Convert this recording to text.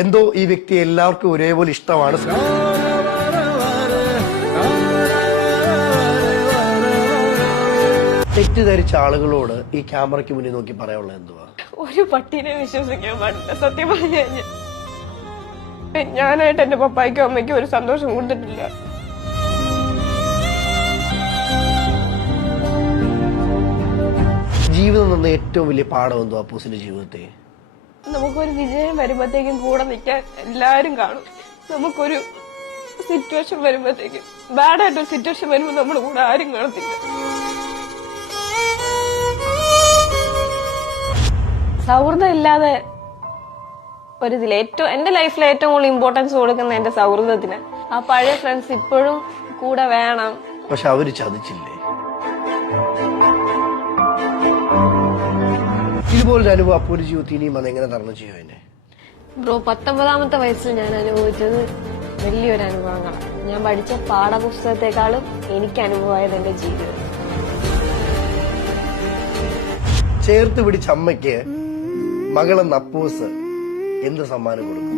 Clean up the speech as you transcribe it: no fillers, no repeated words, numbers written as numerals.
എന്തോ ഈ വ്യക്തിയെ എല്ലാവർക്കും ഒരേപോലെ ഇഷ്ടമാണ്. തെറ്റിദ്ധരിച്ച ആളുകളോട് ഈ ക്യാമറയ്ക്ക് മുന്നിൽ നോക്കി പറയാനുള്ളത് എന്തുവാ? ഒരു പട്ടീനെ വിശ്വസിക്കാൻ പാടില്ല. സത്യം പറഞ്ഞു കഴിഞ്ഞാൽ ഞാനായിട്ട് എന്റെ പപ്പായ്ക്കും അമ്മയ്ക്കും ഒരു സന്തോഷം കൊടുത്തിട്ടില്ല. ജീവിതം തന്ന ഏറ്റവും വലിയ പാഠം എന്തോ അപ്പൂസിന്റെ ജീവിതത്തെ? നമുക്കൊരു വിജയം വരുമ്പോഴത്തേക്കും കൂടെ നിൽക്കാൻ എല്ലാരും കാണും. നമുക്കൊരു സിറ്റുവേഷൻ വരുമ്പോഴത്തേക്കും ബാഡായിട്ടൊരു സിറ്റുവേഷൻ വരുമ്പോൾ നമ്മുടെ കൂടെ ആരും കാണത്തില്ല. സൗഹൃദം ഇല്ലാതെ ഒരിതില്ല. എന്റെ ലൈഫിലെ ഏറ്റവും കൂടുതൽ ഇമ്പോർട്ടൻസ് കൊടുക്കുന്ന എന്റെ സൗഹൃദത്തിന്. ആ പഴയ ഫ്രണ്ട്സ് ഇപ്പോഴും കൂടെ വേണം. പക്ഷെ അവര് ചതിച്ചില്ലേ? ഇതുപോലൊരു അനുഭവം അപ്പൂന്റെ ജീവിതത്തിൽ ഇനിയും അതെങ്ങനെ തരണം ചെയ്യും എന്നെ? ബ്രോ, 19-ാമത്തെ വയസ്സിൽ ഞാൻ അനുഭവിച്ചത് വലിയൊരു അനുഭവങ്ങളാണ്. ഞാൻ പഠിച്ച പാഠപുസ്തകത്തെക്കാളും എനിക്ക് അനുഭവമായത് എന്റെ ജീവിതം. ചേർത്ത് പിടിച്ച അമ്മയ്ക്ക് മകളെന്ന അപ്പൂസ് എന്ത് സമ്മാനം കൊടുക്കും?